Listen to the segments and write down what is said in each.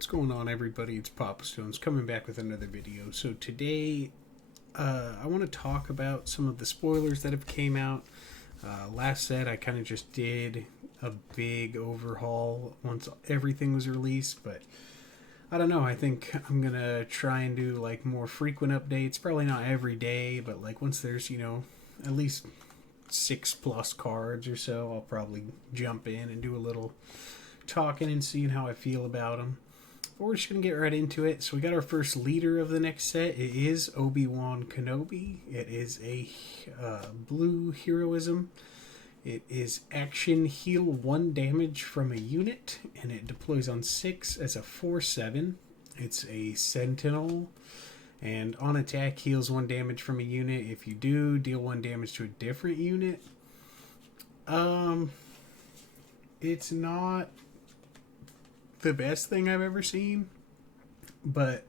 What's going on, everybody? It's PapaStones coming back with another video. So today, I want to talk about some of the spoilers that have came out. Last set, I kind of just did a big overhaul once everything was released, but I don't know. I think I'm gonna try and do like more frequent updates. Probably not every day, but like once there's at least 6+ cards or so, I'll probably jump in and do a little talking and seeing how I feel about them. But we're just going to get right into it. So we got our first leader of the next set. It is Obi-Wan Kenobi. It is a blue heroism. It is action heal 1 damage from a unit, and it deploys on 6 as a 4/7. It's a sentinel, and on attack heals 1 damage from a unit. If you do, deal 1 damage to a different unit. It's not the best thing I've ever seen, but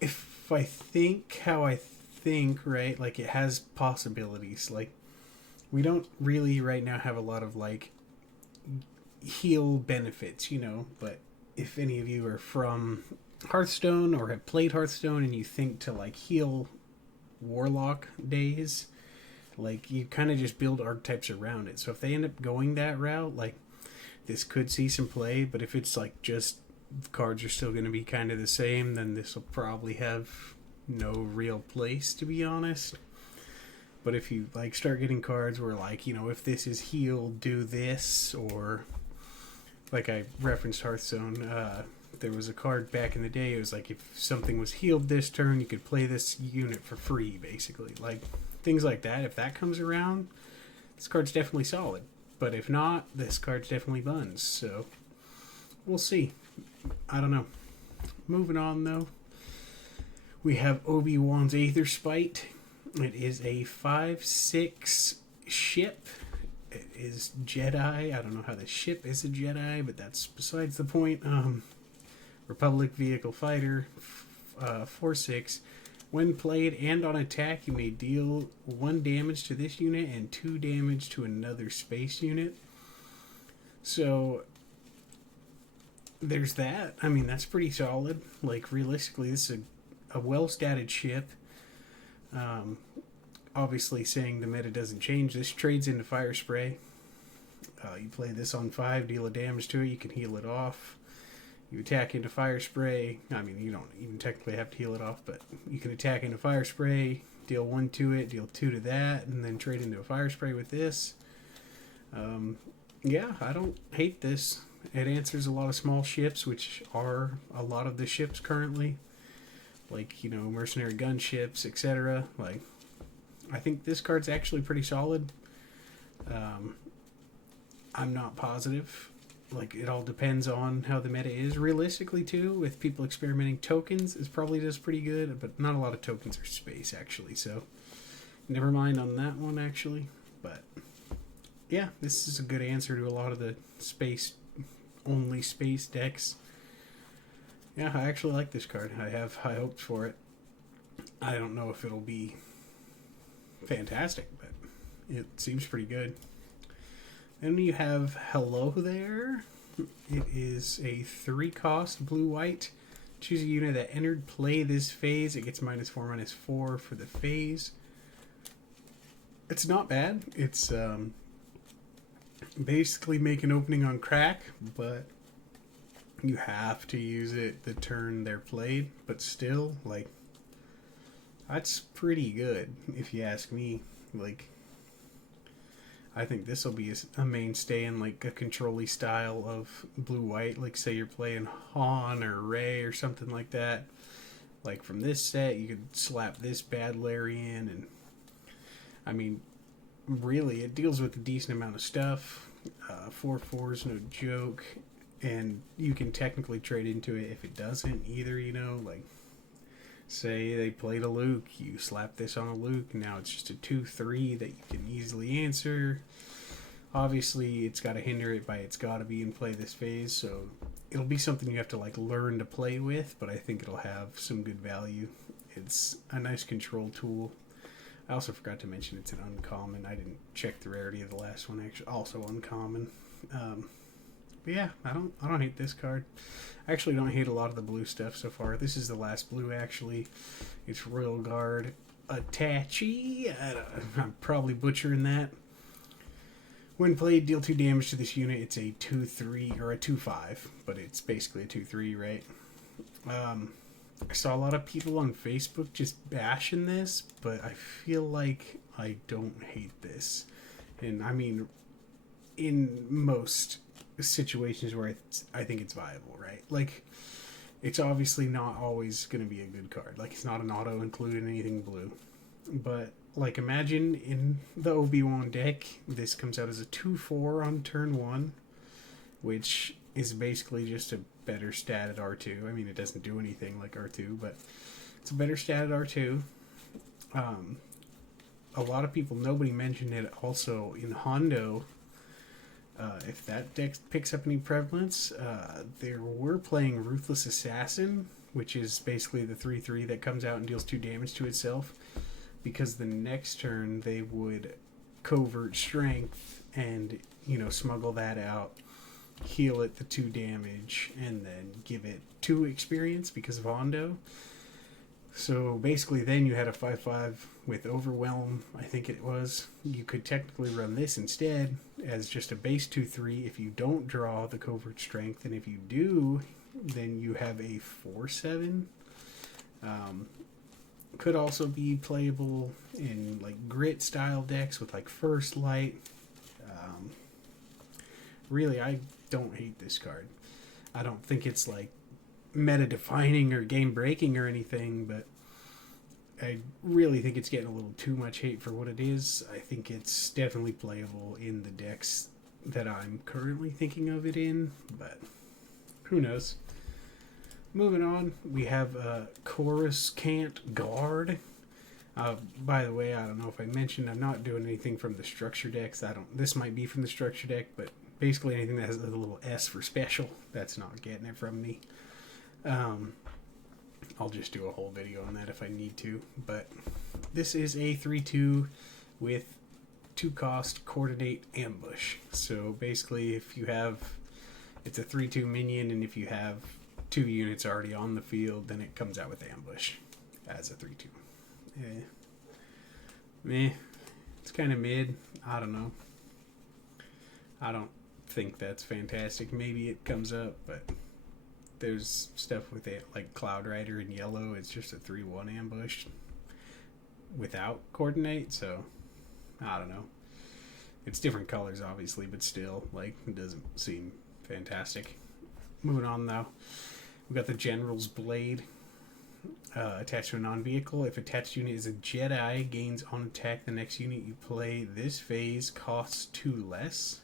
if I think how I think, right, like it has possibilities. Like we don't really right now have a lot of like heal benefits, but if any of you are from Hearthstone or have played Hearthstone and you think to like heal warlock days, like you kind of just build archetypes around it. So if they end up going that route, like this could see some play, but if it's like just cards are still going to be kind of the same, then this will probably have no real place, to be honest. But if you like start getting cards where like, if this is healed, do this, or like I referenced Hearthstone, there was a card back in the day, it was like if something was healed this turn, you could play this unit for free, basically. Like things like that, if that comes around, this card's definitely solid. But if not, this card's definitely buns. So we'll see. I don't know. Moving on, though. We have Obi-Wan's Aethersprite. It is a 5/6 ship. It is Jedi. I don't know how the ship is a Jedi, but that's besides the point. Republic Vehicle Fighter. 4/6. When played and on attack, you may deal 1 damage to this unit and 2 damage to another space unit. So there's that. I mean, that's pretty solid. Like realistically, this is a well-statted ship. Obviously, saying the meta doesn't change. This trades into Fire Spray. You play this on 5, deal a damage to it. You can heal it off. You attack into Fire Spray. I mean, you don't even technically have to heal it off, but you can attack into Fire Spray, deal 1 to it, deal 2 to that, and then trade into a Fire Spray with this. Yeah, I don't hate this. It answers a lot of small ships, which are a lot of the ships currently. Like, mercenary gunships, etc. Like, I think this card's actually pretty solid. I'm not positive. Like, it all depends on how the meta is. Realistically, too, with people experimenting, tokens is probably just pretty good, but not a lot of tokens are space, actually. So, never mind on that one, actually. But, yeah, this is a good answer to a lot of the only space decks. Yeah, I actually like this card. I have high hopes for it. I don't know if it'll be fantastic, but it seems pretty good. Then you have Hello There. It is a 3-cost blue-white. Choose a unit that entered play this phase. It gets -4/-4 for the phase. It's not bad. It's basically make an opening on crack, but you have to use it the turn they're played. But still, like, that's pretty good if you ask me. Like, I think this will be a mainstay in like a control-y style of blue-white. Like say you're playing Han or Rey or something like that. Like from this set, you could slap this Bad Larry in, and I mean, really, it deals with a decent amount of stuff. 4/4 is no joke, and you can technically trade into it if it doesn't either. Like say they played a Luke, you slap this on a Luke, now it's just a 2/3 that you can easily answer. Obviously, it's got to hinder it by it's got to be in play this phase, so it'll be something you have to like learn to play with, but I think it'll have some good value. It's a nice control tool. I also forgot to mention it's an uncommon. I didn't check the rarity of the last one, actually. Also uncommon. But yeah, I don't hate this card. I actually don't hate a lot of the blue stuff so far. This is the last blue, actually. It's Royal Guard Attaché. I'm probably butchering that. When played, deal 2 damage to this unit. It's a 2-3 or a 2-5, but it's basically a 2-3, right? I saw a lot of people on Facebook just bashing this, but I feel like I don't hate this. And I mean, in most situations where I think it's viable, right? Like, it's obviously not always going to be a good card. Like, it's not an auto include in anything blue. But, like, imagine in the Obi-Wan deck, this comes out as a 2-4 on turn 1, which is basically just a better stat at R2. I mean, it doesn't do anything like R2, but it's a better stat at R2. A lot of people, nobody mentioned it also in Hondo. If that deck picks up any prevalence, they were playing Ruthless Assassin, which is basically the 3-3 that comes out and deals 2 damage to itself, because the next turn they would Covert Strength and, you know, smuggle that out, heal it the 2 damage, and then give it 2 experience because of Hondo. So basically then you had a 5-5 with Overwhelm, I think it was. You could technically run this instead as just a base 2-3 if you don't draw the Covert Strength, and if you do, then you have a 4-7. Could also be playable in like grit style decks with like First Light. Really, I don't hate this card. I don't think it's like meta defining or game breaking or anything, but I really think it's getting a little too much hate for what it is. I think it's definitely playable in the decks that I'm currently thinking of it in, but who knows. Moving on, we have Coruscant Guard. By the way, I don't know if I mentioned, I'm not doing anything from the structure decks. This might be from the structure deck, but basically anything that has a little S for special, that's not getting it from me. I'll just do a whole video on that if I need to. But this is a 3-2 with 2-cost Coordinate Ambush. So basically, if you have, it's a 3-2 minion, and if you have 2 units already on the field, then it comes out with Ambush as a 3-2. Meh. It's kind of mid. I don't know. I don't think that's fantastic. Maybe it comes up, but there's stuff with it like Cloud Rider in yellow. It's just a 3-1 ambush without coordinate, so I don't know. It's different colors obviously, but still, like, it doesn't seem fantastic. Moving on though, we got the General's Blade. Attached to a non-vehicle. If attached unit is a Jedi, gains on attack the next unit you play this phase, costs 2 less.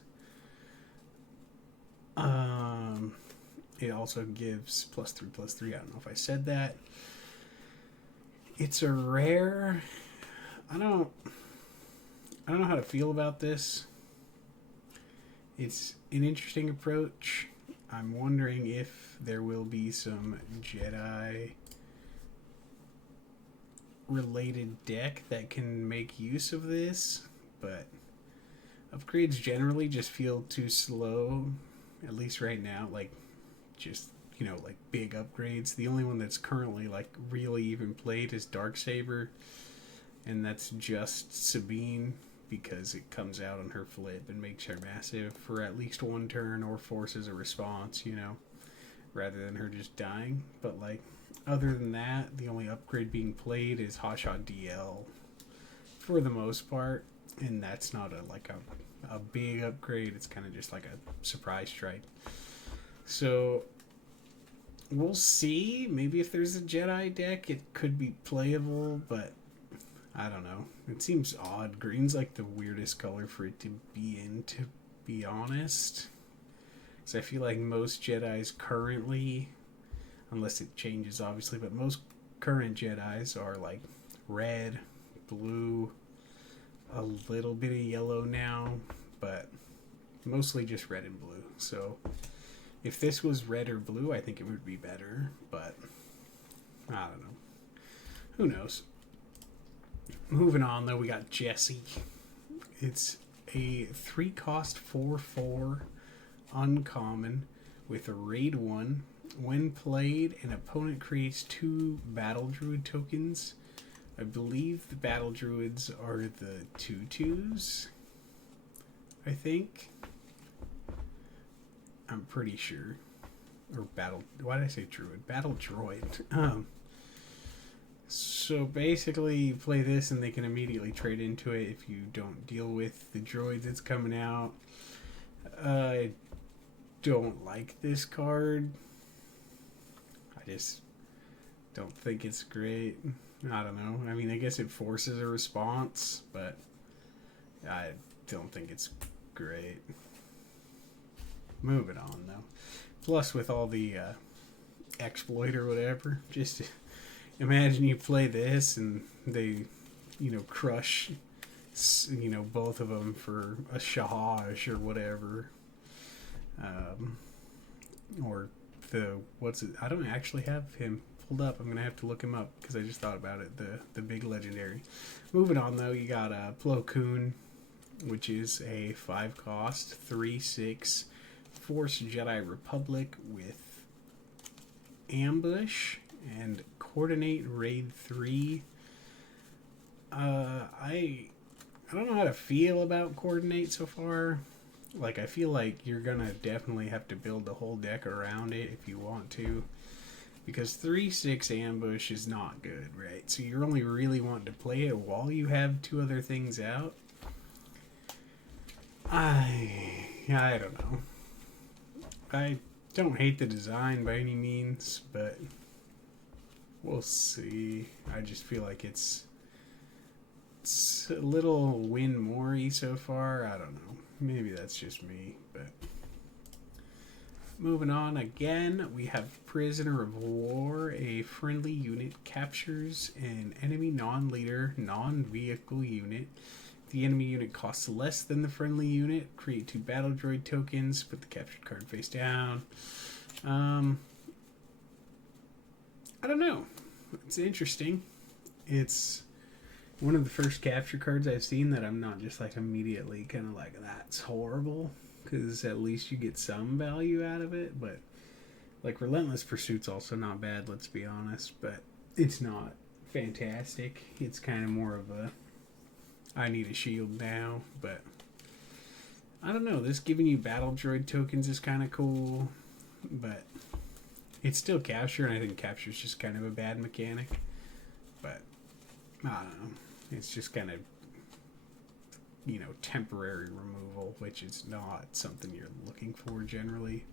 It also gives +3/+3. I don't know if I said that. It's a rare. I don't know how to feel about this. It's an interesting approach. I'm wondering if there will be some Jedi related deck that can make use of this, but upgrades generally just feel too slow, at least right now. Like, just, you know, like big upgrades. The only one that's currently like really even played is Darksaber, and that's just Sabine, because it comes out on her flip and makes her massive for at least 1 turn or forces a response, you know, rather than her just dying. But like, other than that, the only upgrade being played is Hotshot DL for the most part, and that's not a big upgrade. It's kind of just like a surprise strike. So we'll see. Maybe if there's a Jedi deck, it could be playable, but I don't know. It seems odd. Green's like the weirdest color for it to be in, to be honest. Because I feel like most Jedis currently, unless it changes obviously, but most current Jedis are like red, blue, a little bit of yellow now, but mostly just red and blue. So if this was red or blue, I think it would be better, but I don't know. Who knows? Moving on though, we got Jesse. It's a 3-cost 4/4 uncommon with a raid 1. When played, an opponent creates 2 battle druid tokens. I believe the battle druids are the 2/2s. I think. I'm pretty sure. Or battle. Why did I say druid? Battle droid. So basically, you play this and they can immediately trade into it if you don't deal with the droids that's coming out. I don't like this card. I just don't think it's great. I don't know. I mean, I guess it forces a response, but I don't think it's great. Moving on, though. Plus, with all the exploit or whatever, just imagine you play this and they, crush, both of them for a Shahaj or whatever. Or I don't actually have him pulled up. I'm going to have to look him up because I just thought about it. The big legendary. Moving on, though, you got Plo Koon, which is a 5-cost, 3/6 Force Jedi Republic with Ambush and Coordinate Raid 3. I don't know how to feel about Coordinate so far. Like, I feel like you're gonna definitely have to build the whole deck around it if you want to. Because 3/6 Ambush is not good, right? So you're only really wanting to play it while you have 2 other things out. I don't know. I don't hate the design by any means, but we'll see. I just feel like it's a little win-more-y so far. I don't know. Maybe that's just me, but moving on again, we have Prisoner of War. A friendly unit captures an enemy non-leader, non-vehicle unit. The enemy unit costs less than the friendly unit. Create 2 battle droid tokens. Put the captured card face down. I don't know. It's interesting. It's one of the first capture cards I've seen that I'm not just like immediately kind of like, that's horrible, because at least you get some value out of it. But like Relentless Pursuit's also not bad, let's be honest, but it's not fantastic. It's kind of more of a I need a shield now. But I don't know, this giving you battle droid tokens is kind of cool, but it's still capture, and I think capture's just kind of a bad mechanic. But I don't know. It's just kind of, temporary removal, which is not something you're looking for generally.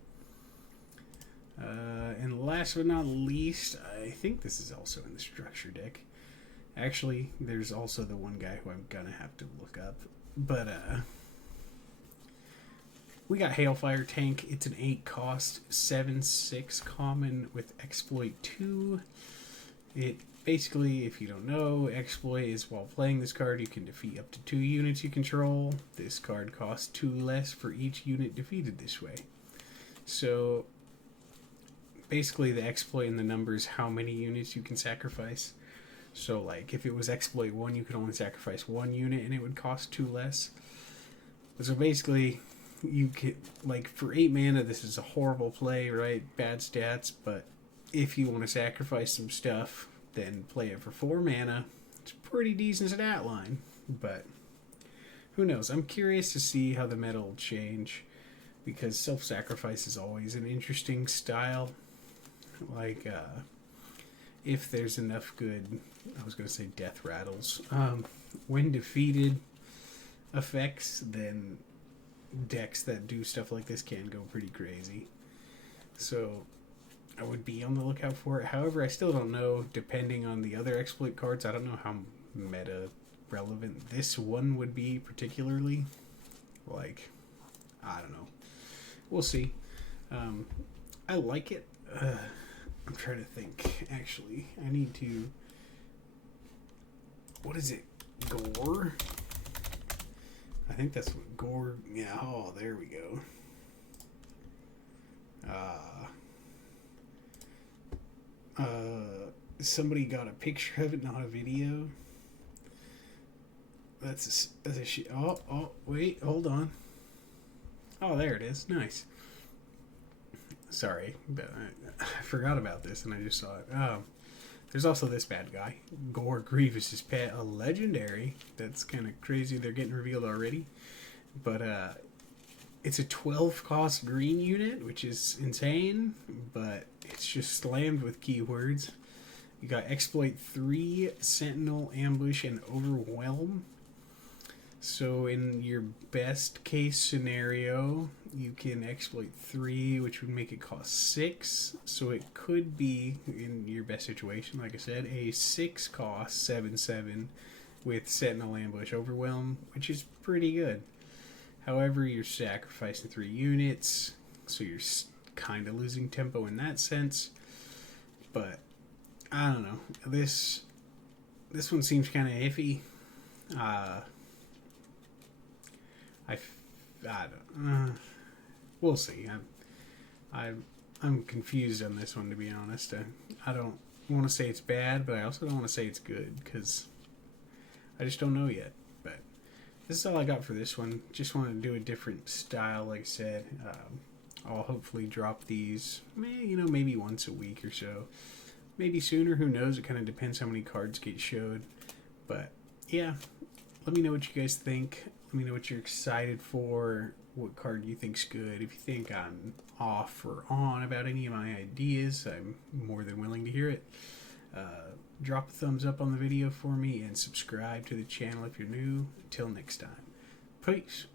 And last but not least, I think this is also in the structure deck. Actually, there's also the one guy who I'm gonna have to look up. But, we got Hailfire Tank. It's an 8-cost, 7/6 common with Exploit 2. It basically, if you don't know, Exploit is while playing this card, you can defeat up to 2 units you control. This card costs 2 less for each unit defeated this way. So, basically the Exploit in the number is how many units you can sacrifice. So, like, if it was Exploit 1, you could only sacrifice 1 unit and it would cost 2 less. So basically, you could, like, for 8 mana, this is a horrible play, right? Bad stats, but if you want to sacrifice some stuff, then play it for 4 mana. It's a pretty decent stat line, but who knows? I'm curious to see how the meta will change, because self-sacrifice is always an interesting style. Like, if there's enough good, I was going to say death rattles, when defeated effects, then decks that do stuff like this can go pretty crazy. So I would be on the lookout for it. However, I still don't know, depending on the other exploit cards, I don't know how meta relevant this one would be particularly. Like, I don't know. We'll see. I like it. I'm trying to think, actually. I need to... What is it? Gore? I think that's what Gore... Yeah, oh, there we go. Somebody got a picture of it, not a video. That's a shit. Oh, wait, hold on. Oh, there it is. Nice. Sorry, but I forgot about this and I just saw it. There's also this bad guy, Gore Grievous's pet, a legendary. That's kind of crazy. They're getting revealed already, but it's a 12 cost green unit, which is insane. But it's just slammed with keywords. You got Exploit 3, Sentinel, Ambush, and Overwhelm. So in your best case scenario, you can exploit 3, which would make it cost 6. So it could be, in your best situation, like I said, a 6 cost 7/7 with Sentinel, Ambush, Overwhelm, which is pretty good. However, you're sacrificing 3 units, so you're kind of losing tempo in that sense. But I don't know. This one seems kind of iffy. I don't. We'll see. I'm confused on this one, to be honest. I don't want to say it's bad, but I also don't want to say it's good because I just don't know yet. But this is all I got for this one. Just wanted to do a different style, like I said. I'll hopefully drop these, maybe once a week or so. Maybe sooner. Who knows? It kind of depends how many cards get showed. But yeah, let me know what you guys think. Let me know what you're excited for, what card you think's good. If you think I'm off or on about any of my ideas, I'm more than willing to hear it. Drop a thumbs up on the video for me and subscribe to the channel if you're new. Until next time, peace.